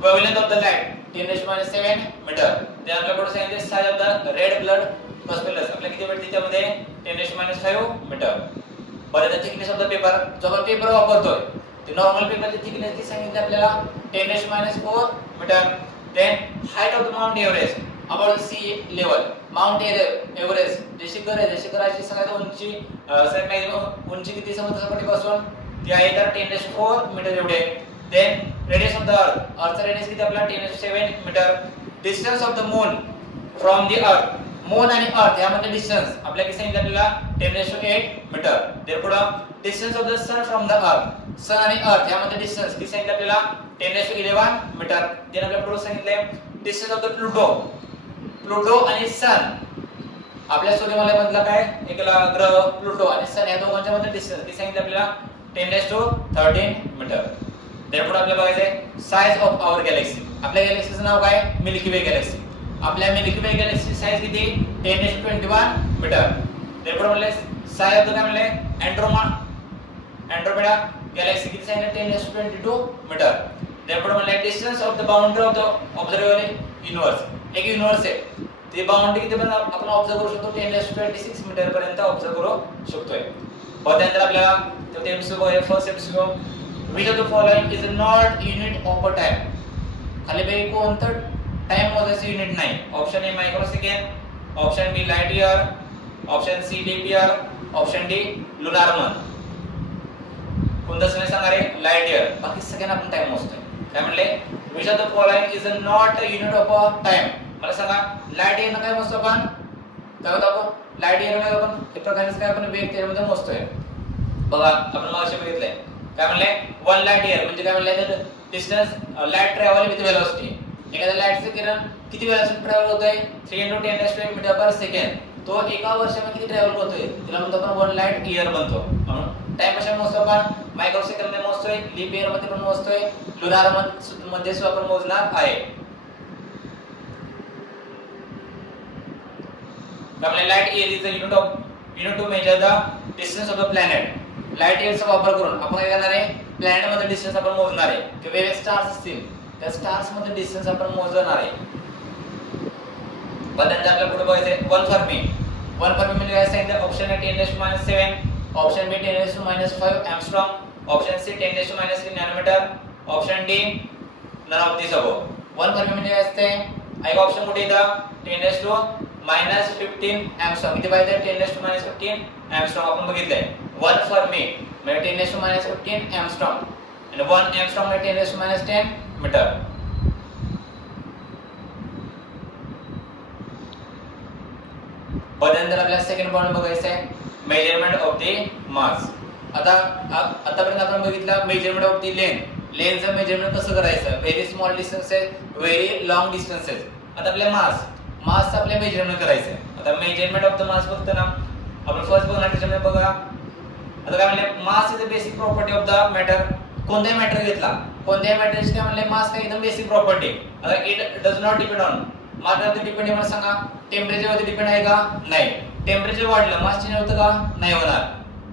wavelength of the light 10⁻7 meter. then आपल्याला पुढे सांगितले size of the red blood corpuscles आपल्याला किती भेटते त्यामध्ये 10⁻5 meter. बरं thickness of the paper जो आपण पेपर वापरतोय ते नॉर्मल पेपरची थिकनेस किती सांगितली आपल्याला 10⁻4 metre. Then height of the Mount Everest about sea level. Mount Everest जे शिखर आहे शिखराची सगळ्यात उंची सगळ्यात मॅक्सिमम उंची किती समुद्र सपाटीपासून ती आहे तर 10⁻4 मीटर एवढे. Then radius of the earth अर्थचा radius किती आपला 10⁻7 metre. Distance of the moon from the earth moon आणि अर्थ यामध्ये डिस्टन्स आपल्याला किती सांगितलं आपल्याला 10⁻8 मीटर. देन पुढे distance of the sun from the earth sun आणि अर्थ यामध्ये डिस्टन्स किती सांगितलं आपल्याला 10⁻11 मीटर. देन आपल्याला पुढे सांगितले distance of the Pluto. Pluto आणि सन आपल्या सूर्यमालेमधला काय एकला ग्रह प्लुटो आणि सन या दोघांच्या मध्ये डिस्टन्स किती सांगितलं आपल्याला 10⁻13 मीटर. देन पुढे आपल्याला बघायचं साइज ऑफ आवर गॅलेक्सी. आपल्या गॅलेक्सीचं नाव काय मिल्की वे गॅलेक्सी. आपल्या मिल्की वे गॅलेक्सी साइज किती 10⁻21 मीटर. देन पुढे म्हणले साइज ऑफ द काय म्हणले अँड्रोमेडा गॅलेक्सी किती सांगितलं 10⁻22 मीटर. देन पुढे म्हणले distance of the boundary of the observable universe. एक युनिव्हर्स आहे ते बाउंड्री किती पण आपण ऑब्झर्व करू शकतो 10⁻26 मीटर पर्यंत ऑब्झर्व करू शकतोय. त्यानंतर आपल्याला ते MCQ first MCQ which of the following is not unit of a time. खाली पैकी कोणतं टाइम मोजायचं युनिट नाही. Option A microsecond, option B light year, option C leap year, option D lunar month. कोणतं समय सांगणार आहे लाईट इयर. बाकी सगळ्यांना आपण टाइम मोजतोय. काय म्हणले which of the following is not a unit of a time. मला सांगा लाईट इयर काय मोजतो आपण काय होतं आपण लाईट इयर काय आपण एक प्रकारचे काय आपण वेग त्यामध्ये मोजतोय. बघा आपण मागचे बघितलंय काय म्हणले 1 लाईट इयर म्हणजे काय म्हणले तर distance light travel with velocity. एखाद्या लाईटचं किरण किती वेळासाठी ट्रॅव्हल होतोय 3 × 10⁻8 मीटर पर सेकंड. तो एका वर्षामध्ये किती ट्रॅव्हल करतोय त्याला म्हणतो आपण 1 लाईट इयर बनतो. म्हणून टाइम कशा मोजतो आपण मायक्रोसेकंड मध्ये मोजतोय, लीप इयर मध्ये पण मोजतोय, लुनार मंथ मध्ये सुद्धा आपण मोजणार आहे. आपल्याला light year is the unit to measure the distance of the planet. Light इयरचा वापर करून आपण काय करणार आहे प्लॅनेट मध्ये डिस्टन्स आपण मोजणार आहे. किंवा वेगवेगळे स्टार्स असतील त्या स्टार्स मध्ये डिस्टन्स आपण मोजणार आहे. त्यानंतर आपल्याला पुढे बघायचं 1 फर्मी. 1 फर्मी म्हणजे काय सांगितलं option A 10⁻7, option B 10⁻5 angstrom, option C 10⁻3 nanometre, option D none of this above. 1 fermi म्हणजे काय असते एक ऑप्शन कुठे येतं 10⁻15 एंगस्ट्रॉम. किती पाहिजे 10⁻15 एंगस्ट्रॉम आपण बघितलंय. 1 फर्मी म्हणजे 10⁻15 एंगस्ट्रॉम आणि 1 एंगस्ट्रॉम म्हणजे 10⁻10 मीटर. त्यानंतर आपल्याला सेकंड पॉइंट बघायचा आहे मेजरमेंट ऑफ द मास. आतापर्यंत आपण बघितलं मेजरमेंट ऑफ द लेंथ. लेंथचं मेजरमेंट कसं करायचं very small distances very long distances. आता आपल्या मासचं आपल्या मेजरमेंट करायचं आहे. आता मेजरमेंट ऑफ द मास बघताना आपण फर्स्ट बघणार त्याच्यामध्ये बघा आता काय म्हणले mass is the basic property of the matter कोणत्याही मॅटर घेतला, कोणत्याही मॅटरची काय म्हणले मास काय एकदम बेसिक प्रॉपर्टी. आता it does not depend on, मासवरती डिपेंड आहे मला सांगा. टेम्परेचरवरती डिपेंड आहे का? नाही. टेम्परेचर वाढलं मास चेंज होतं का? नाही होणार.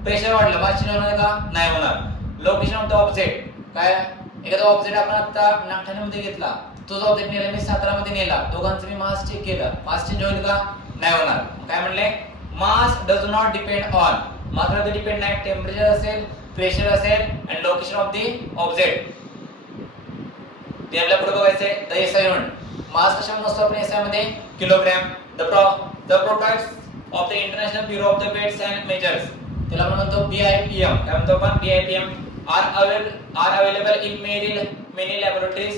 प्रेशर वाढलं मास चेंज होणार का? नाही होणार. लोकेशन ऑफ द ऑब्जेक्ट, काय एखादा ऑब्जेक्ट आपण आता नागठाण्यामध्ये घेतला, तोच ऑब्जेक्ट नेला मी सातारामध्ये नेला, दोघांचं मी मास चेक केलं, मास चेंज होईल का? नाही होणार. काय म्हणले? Mass does not depend on, मासवरती डिपेंड नाही. टेम्परेचर असेल, प्रेशर असेल आणि लोकेशन ऑफ द ऑब्जेक्ट. ते आपल्याला पुढे बघायचंय. द एसआय युनिट, मास कशामध्ये मोजतो आपण एसआय मध्ये? Kilogram. The products of the International Bureau of the Weights and Measures, त्याला आपण म्हणतो BIPM. काय म्हणतो आपण? BIPM are available in many laboratories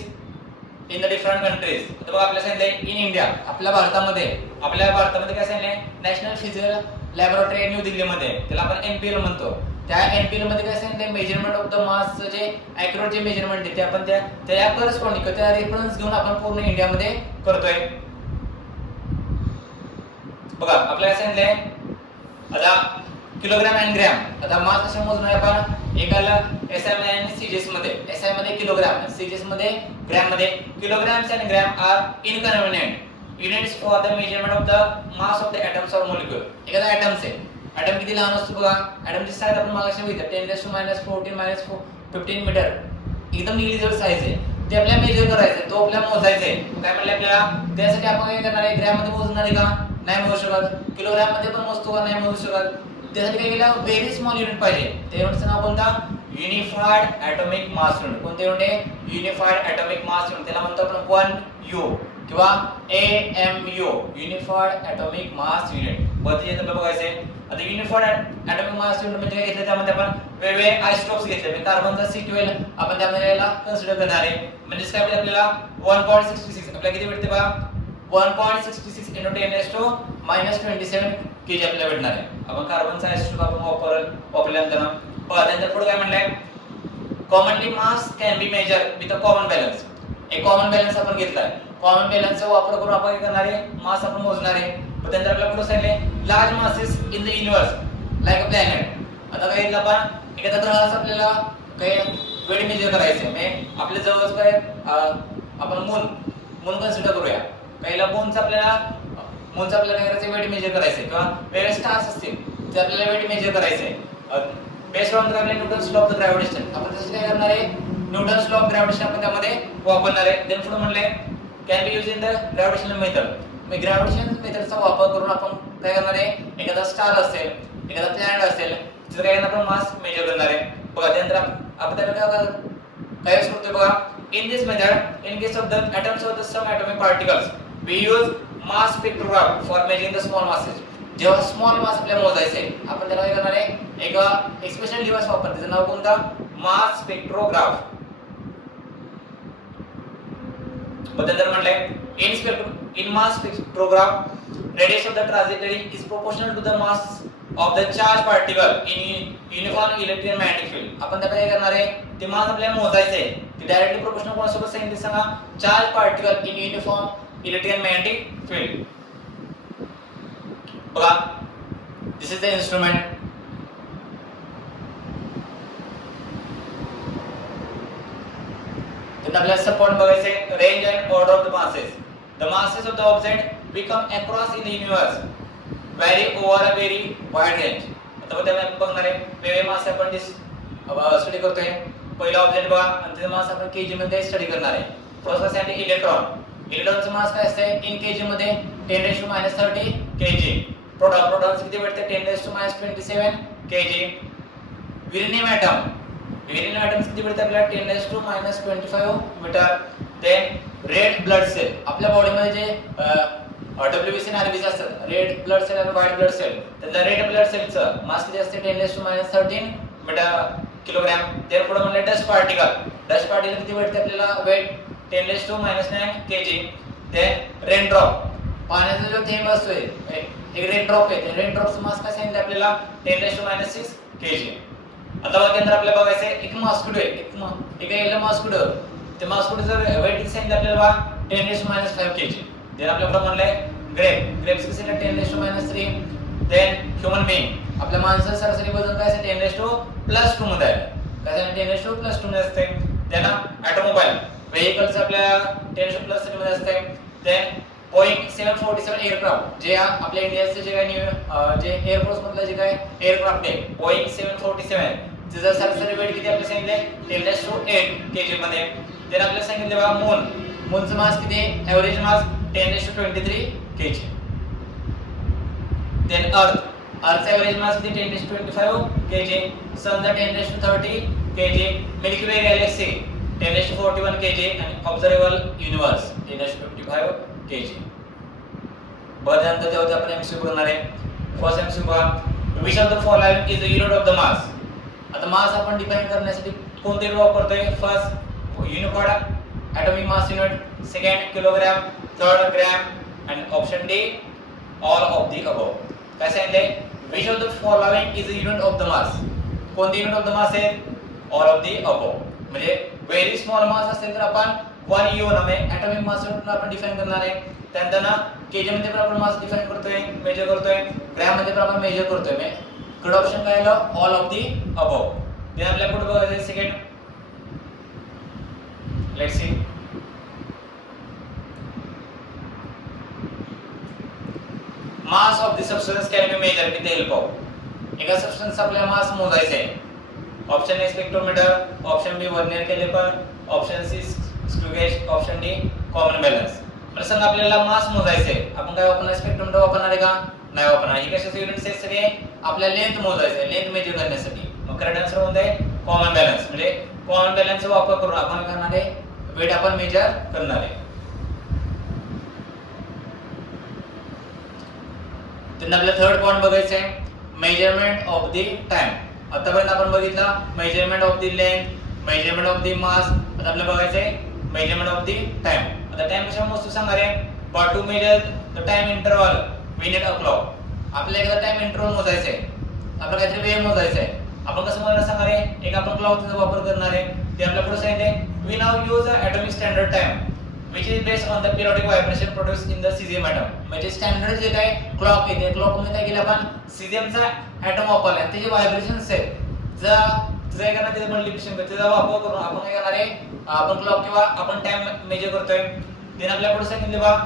in the different countries. आता बघा आपल्या सांगितलंय इन इंडिया, आपल्या भारतामध्ये काय सांगितलंय? नॅशनल फिजिकल लॅबोरेटरी न्यू दिल्लीमध्ये, त्याला आपण NPL म्हणतो. त्या NPL मध्ये काय सांगितलंय? मेजरमेंट ऑफ द मास, जे ॲक्युरेट जे मेजरमेंट आहे ते आपण त्या करस्पॉन्डिंग त्या रेफरन्स घेऊन आपण पूर्ण इंडियामध्ये करतोय. बघा आपल्याला काय सांगितलंय? आता किलोग्राम अँड ग्रॅम. आता मास कशा मोजणार आपण? एकाला SI आणि CGS मध्ये, SI मध्ये किलोग्राम, CGS मध्ये ग्रॅम मध्ये. Kilograms and gram are inconvenient units for the measurement of the mass of the atoms or molecule. एखादा ॲटम्स आहे, ॲटम किती लहान असतो बघा. ॲटमची साईज आपण मागाशी बघितलं 10⁻14⁻15 मीटर, एकदम निगलिजिबल साईज आहे. ते आपल्याला मेजर करायचं, तो आपल्याला मोजायचं आहे. काय म्हणले आपल्याला? त्यासाठी आपण काय करणार आहे? ग्रॅम मध्ये मोजणार आहे का? नाही मोजू शकत. किलोग्राम मध्ये पण मोजतो का? नाही मोजू शकत. त्यासाठी काय केलं? व्हेरी स्मॉल युनिट पाहिजे. त्या युनिटचं नाव कोणतं? Unified atomic mass unit. कोणते युनिट आहे? Unified atomic mass unit. त्याला म्हणतो आपण 1U किंवा AMU, unified atomic mass unit. बघितले आपल्याला बघायचे. आता युनिफाईड ॲटॉमिक मास युनिट म्हणजे काय घेतलं? त्यामध्ये आपण वेगवेगळे आयसोटोप्स घेतले. म्हणजे कार्बनचा C12 आपण त्यामध्ये याला कन्सिडर करणार आहे. म्हणजे काय भेटते आपल्याला? 1.66. आपल्याला किती भेटते बघा? 1.66 × 10⁻27 kg आपल्याला भेटणार आहे. आपण कार्बनचा आयसोटोप आपण वापरल्यानंतर त्यानंतर पुढे काय म्हणलंय? Commonly mass can be measure with a common balance. एक कॉमन बॅलन्स आपण घेतलाय. कॉमन बॅलन्सचा वापर करून आपण काय करणार आहे? मास आपण मोजणार आहे. त्यानंतर आपल्याला पुढे सांगितले large masses in the universe like a planet. आता काय घेतलं आपण? एखाद्या ग्रहाचं आपल्याला काय वेट मेजर करायचं आहे. आपल्या जवळच काय आपण मून कन्सिडर करूया. पहिला मूनचं आपल्याला काय करायचं? वेट मेजर करायचं आहे. किंवा वेगवेगळे स्टार्स असतील ते आपल्याला वेट मेजर करायचं आहे. Based on Newton's law of the gravitation. आपण तसं काय करणार आहे? न्यूटन्स लॉ ऑफ ग्रॅव्हिटेशन आपण त्यामध्ये वापरणार आहे. देन पुढे म्हणले can be use in the gravitational method. मग ग्रॅव्हिटेशन मेथडचा वापर करून आपण काय करणार आहे? एखादा स्टार असेल, एखादा प्लॅनेट असेल, तिथं काय करणार आपण? मास मेजर करणार आहे. बघा त्यानंतर आपण त्याला काय यूज करतोय बघा? In this method, in case of the atoms or the some atomic particles, we use mass spectrograph for measuring the small masses. जेव्हा स्मॉल मास आपल्याला मोजायचे आपण त्याला काय करणार आहे? एक स्पेशल डिव्हाइस वापरते. त्याचं नाव कोणतं? मास spectrograph. बदलतर म्हणलंय in mass spectrograph, radius of the trajectory is proportional to the mass of the charged particle in uniform electric magnetic field. आपण त्याला काय करणार आहे? ते मास आपल्याला मोजायचे आहे. ते डायरेक्टली प्रोपोर्शनल कोणासोबत सांगितले सांगा? Charge particle in uniform electric magnetic field. बघा दिस इज द इन्स्ट्रुमेंट. तर आपल्याला सपोर्ट बघायचे. Range and order of the masses. The masses of the object become across in the universe vary over a very wide range. आता बघा आपण बघणार आहे वेगवेगळे मास आपण स्टडी करतोय. पहिला ऑब्जेक्ट बघा आणि त्याचा मास आपण kg मध्ये स्टडी करणार आहे. फर्स्ट आहे इलेक्ट्रॉन. इलेक्ट्रॉनचा मास काय असते? इन kg मध्ये 10⁻30 kg. प्रोटॉन किती भेटते? 10⁻27 kg. युरेनियम ॲटम किती भेटते आपल्याला? 10⁻25 metre. Then red blood cell. आपल्या बॉडीमध्ये जे WBC आणि RBC असतात, रेड ब्लड सेल आणि व्हाईट ब्लड सेल, त्यातल्या रेड ब्लड सेलचं मास किती असते? 10⁻13 मीटर किलोग्रॅम. देन पुढे म्हणले डस्ट पार्टिकल किती भेटते आपल्याला? Weight 10⁻9 kg. Then rain drop, पाण्याचा जो थेंब असतोय एक रेन ड्रॉप आहे, रेन ड्रॉपचं मास काय सांगितलं आपल्याला? 10⁻6 kg. आता बघा केंद्र आपल्याला बघायचं आहे. एक मॉस्किटो आहे, एक येलो मॉस्किटो. ते मॉस्किटोचं वेट सांगितलं आपल्याला 10⁻5 kg. देन आपल्याला म्हणलंय ग्रेप्स किती 10⁻3. देन ह्यूमन बीइंग, आपल्या माणसाचं सरासरी वजन काय असेल? 10⁻+2 मध्ये आहे. कसं 10^2 मध्ये असते. त्यांना ऑटोमोबाईल व्हेइकल्स आपल्या 10^+ मध्ये असते. देन बोईंग 747 एअरक्राफ्ट जे आपल्या इंडियाचे जे काही जे एअरफोर्स मधलं जे काही एअरक्राफ्ट आहे बोईंग 747 त्याचा सरासरी वेट किती आपल्याला सांगितले 10^8 kg मध्ये. देन आपल्याला सांगितले बघा मूनचं मास किती आहे एव्हरेज मास 10^23 kg. देन अर्थचा एव्हरेज मास किती 10^25 kg. सनचा 10^30 kg. मिल्की वे गॅलेक्सी 10^41 kg आणि ऑब्झर्वेबल युनिव्हर्स 10^55 kg. त्यानंतर तेव्हा आपण एमसीक्यू करणार आहे. फर्स्ट एमसीक्यू बघा which of the following is the unit of the mass. आता मास आपण डिफाइन करण्यासाठी कोणते युनिट वापरतोय. First Unicode atomic mass unit, second kilogram, third gram and option D all of the above. काय सांगितले which of the following is the unit of the mass. कोणती unit of the मास आहे all of the above. म्हणजे very small mass असेल तर आपण 1 unit हमें atomic mass unit आपण डिफाइन करणार आहे. त्यानंतर ना केजी मध्ये पण आपण मास डिफाइन करतोय मेजर करतोय ग्रॅम मध्ये पण आपण मेजर करतोय. मी कडे ऑप्शन काय आलं all of the above. Then आपल्या पुढे बघायचं second let's see mass of the substance can be measured with the help of. एका सबस्टन्स आपल्याला मास मोजायचा आहे. Option A spectrometer, option B vernier calliper, option C screw gauge, option D common balance. मला सांगा आपल्याला mass मोजायचा आहे आपण काय वापरणार स्पेक्ट्रोमीटर वापरणार आहे का नाही वापरणार. हे कशाचे युनिट्स आहेत सगळे आपल्या लेंथ मोजायचं आहे लेंथ मेजर करण्यासाठी. मग करेक्ट आन्सर कोणता आहे कॉमन बॅलन्स. म्हणजे कॉमन बॅलन्सचा वापर करून आपण काय करणार आहे वेट आपण मेजर करणार आहे. त्यांना आपल्याला थर्ड पॉइंट बघायचं आहे मेजरमेंट ऑफ द टाइम. आतापर्यंत आपण बघितला measurement of the length measurement of the mass. आता आपल्याला बघायचं आहे मेजरमेंट ऑफ द टाइम. आता टाइम कशा मोजतो सांगणार आहे but to measure the time interval we need a clock. आपल्याला एकदा टाइम इंटरवल मोजायचा आहे आपल्याला काहीतरी वेळ मोजायचा आहे आपण कसं मोजायला सांगणार आहे एक आपण क्लॉकचा वापर करणार आहे. ते आपल्या पुढे सांगितले we now use a atomic standard time which is based on the periodic vibration produced in the cesium atom. म्हणजे स्टँडर्ड जे काय क्लॉक आहे त्या क्लॉक मध्ये काय केलं आपण सिजियमचा ॲटम वापरला आणि त्याचे व्हायब्रेशन्स आहेत जर एखादा त्याचं मल्टिप्लिकेशन करतो त्याचा वापर करून आपण काय करणार आहे आपण क्लॉक किंवा आपण टाइम मेजर करतोय. देन आपल्या पुढे सांगितले बा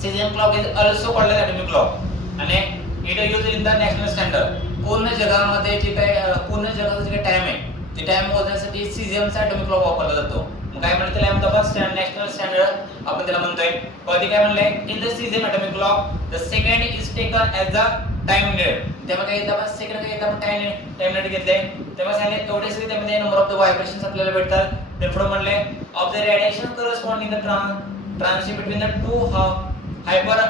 caesium clock is also called as atomic clock आणि it is used in the national standard. पूर्ण जगामध्ये जे काय पूर्ण जगाचा जे टाइम आहे ते टाइम मोजण्यासाठी सिजियमचा ॲटॉमिक क्लॉक वापरला जातो. काय म्हणते त्याला म्हणतो आपण नॅशनल स्टँडर्ड आपण त्याला म्हणतोय. कधी काय म्हणले in the caesium atomic clock the second is taken as the time unit. तेव्हा काय घेतलं आपण सेकंड काय घेतलं आपण टाइम युनिट घेतले. तेव्हा सांगितले एवढे सगळे त्यामध्ये नंबर ऑफ द व्हायब्रेशन्स आपल्याला भेटतात. ते पुढे म्हणले of the radiation corresponding the transition between the two hyper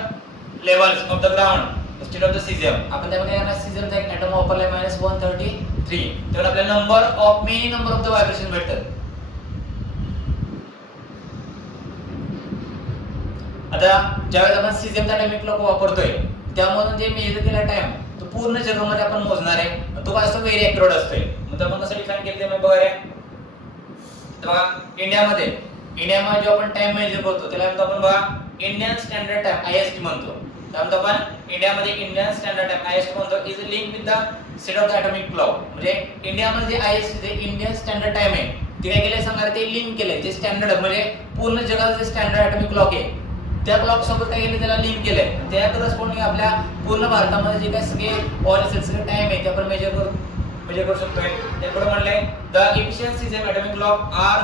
levels of the ground state of the caesium. आपण त्यामध्ये काय सिजियमचा एक ॲटम वापरलाय -133. तेव्हा आपल्याला नंबर ऑफ द व्हायब्रेशन भेटतात. आता ज्यावेळेस आपण सिजियमचा ॲटॉमिक क्लॉक वापरतोय त्यामधून जे मेजर केला टाइम तो पूर्ण जगामध्ये आपण मोजणार आहे तो काय असतो व्हेरी ॲक्युरेट असतोय. मग आपण कसं डिफाइन केलं ते मग बघा रे बघा इंडियामध्ये जो आपण टाइम मेजर करतो त्याला म्हणतो आपण बघा इंडियन स्टँडर्ड टाइम IST म्हणतो. त्यानंतर आपण इंडियामध्ये इंडियन स्टँडर्ड टाइम IST म्हणतो is link with the set of the atomic clock. म्हणजे इंडियामध्ये जे IST जे इंडियन स्टँडर्ड टाइम आहे ते काय केलंय सांगणार ते लिंक केलंय जे स्टँडर्ड म्हणजे पूर्ण जगाचं जे स्टँडर्ड ॲटॉमिक क्लॉक आहे त्या क्लॉक सोबत काय केलं त्याला लिंक केलंय. त्या करस्पॉन्डिंग आपल्या पूर्ण भारतामध्ये जे काय सगळे सगळे टाइम आहे ते आपण मेजर करू शकतोय. त्यापुढे म्हणलंय the efficiency of atomic clock are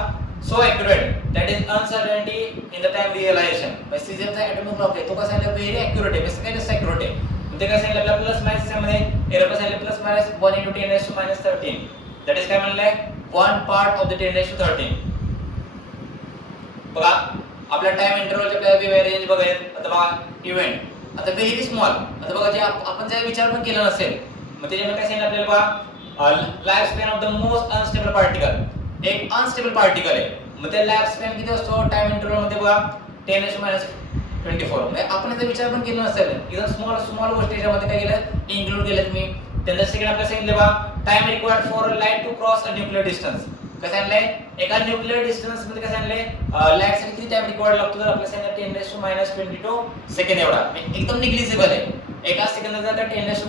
so accurate that is uncertainty in the time realisation. म्हणजे सिजियमचा ॲटॉमिक क्लॉक आहे तो कसा आहे व्हेरी ॲक्युरेट आहे कसं काय जास्त ॲक्युरेट आहे. ते काय सांगितलं आपल्याला प्लस मायनस मध्ये एरर सांगितलं प्लस मायनस 1 × 10⁻13 दॅट इज काय म्हणलंय 1 पार्ट ऑफ द 10⁻13. बघा आपल्या टाइम इंटरवलचे आपल्याला रेंज बघायला आता बघा इव्हेंट आता व्हेरी स्मॉल. आता बघा जे आपण जर विचार पण केला नसेल मग त्याच्यामध्ये काय सांगितलं आपल्याला बघा life span of the most unstable particle. एक अनस्टेबल पार्टिकल आहे मग त्या लाईफ स्पॅन किती असतो टाइम इंटरवल मध्ये बघा 10⁻24. म्हणजे आपण जर विचार पण केला नसेल एकदम स्मॉल गोष्टी याच्यामध्ये काय केलं इन्क्लूड केलं मी. त्यानंतर सेकंड आपल्याला सांगितलं बघा time required for light to cross a nuclear distance. काय सांगितलंय एका न्यूक्लियर डिस्टन्स मध्ये काय सांगितलंय लाईट साठी किती टाइम रिक्वायर्ड लागतो तर आपल्याला सांगितलं 10⁻22 सेकंड एवढा एकदम निग्लिजिबल आहे. एका सेकंदाचा 10⁻27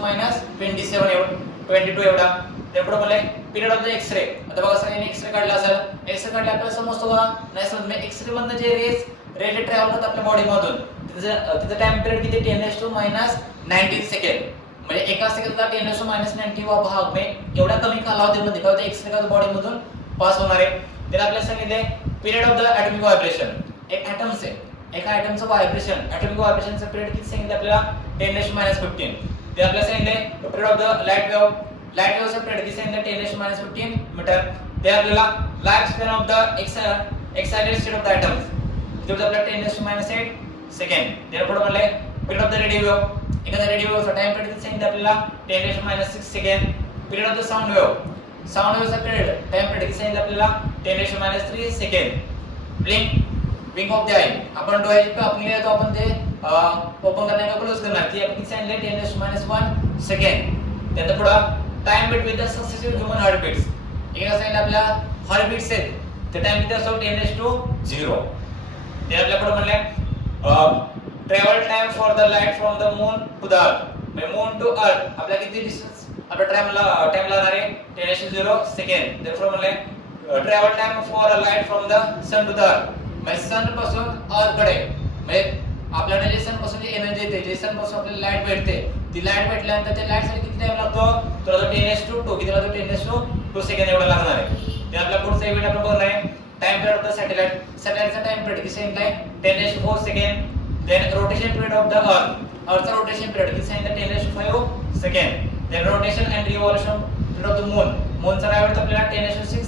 22 एवढा. त्यापुढे बोलले पिरियड ऑफ द एक्स-रे. आता बघा सगळ्यांनी एक्स-रे काढला असेल. एक्स-रे काढला आपल्याला समजतो का नाही समजत. एक्स-रे मधनं जे रेज ट्रॅव्हल होतात आपल्या बॉडी मधून तिचं टाइम पिरियड किती 10⁻⁹ सेकंड. म्हणजे एका सेकंदाचा 10⁻⁹ वा भाग म्हणजे एवढ्या कमी कालावधीमध्ये काय होतं एक्स-रे का बॉडी मधून पास होणार आहे. त्याला आपल्याला सांगितले period of the atomic vibration. एक ॲटम्स आहे, एका ॲटमचं व्हायब्रेशन ॲटॉमिक व्हायब्रेशनचं पिरियड किती सांगितलं आपल्याला 10⁻⁻15. ते आपल्याला सांगितले पिरियड ऑफ द लाईट वेव्हचं पिरियड किती सांगितलं 10⁻⁻15 मीटर. ते आपल्याला life span of the excited state of the atoms किती होतं आपल्याला 10⁻⁷ सेकंड. त्यापुढे म्हणले period of the radio wave. एखाद्या रेडिओ वेव्हचा टाइम पिरियड किती सांगितलं आपल्याला 10⁻⁶ second. Period of the sound वेव्हचा पिरियड टाइम पिरियड किती सांगितलं आपल्याला 10⁻³ second. Blink of the eye. आपण डोळ्याची पापणी घेतो आपण ते ओपन करणार का क्लोज करणार ती आपण किती सांगितलं 10⁻⁻1 सेकंड. त्यानंतर पुढे time between the successive human heartbeats. एका सांगितलं आपल्या हार्टबीट्स आहेत ते टाइम किती असतो 10⁻0. ते आपल्या पुढे म्हणले travel time for the light from the moon to the earth. म्हणजे मून टू अर्थ आपल्या किती डिस्टन्स आपल्या टाइम लागणार आहे 10⁻0 सेकंड. त्यानंतर म्हणले travel time for a light from the sun to the earth. म्हणजे सन पासून अर्थ कडे म्हणजे आपल्याला जे सन पासून जी एनर्जी येते जे सन पासून आपल्याला लाईट भेटते ती लाईट भेटल्यानंतर त्या लाईट साठी किती टाइम लागतो तर 10⁻2 किती लागतो 10⁻2 सेकंड एवढा लागणार आहे. ते आपला पुढचा इव्हेंट आपण बघणार आहे टाइम पिरियड ऑफ द सॅटेलाइटचा टाइम पिरियड किती सांगितलाय 10⁻4 second. Then rotation period of the अर्थचा रोटेशन पिरियड किती सांगितलं 10⁻5 second. Then rotation and revolution period of the मूनचा काय भेटतो आपल्याला 10⁻6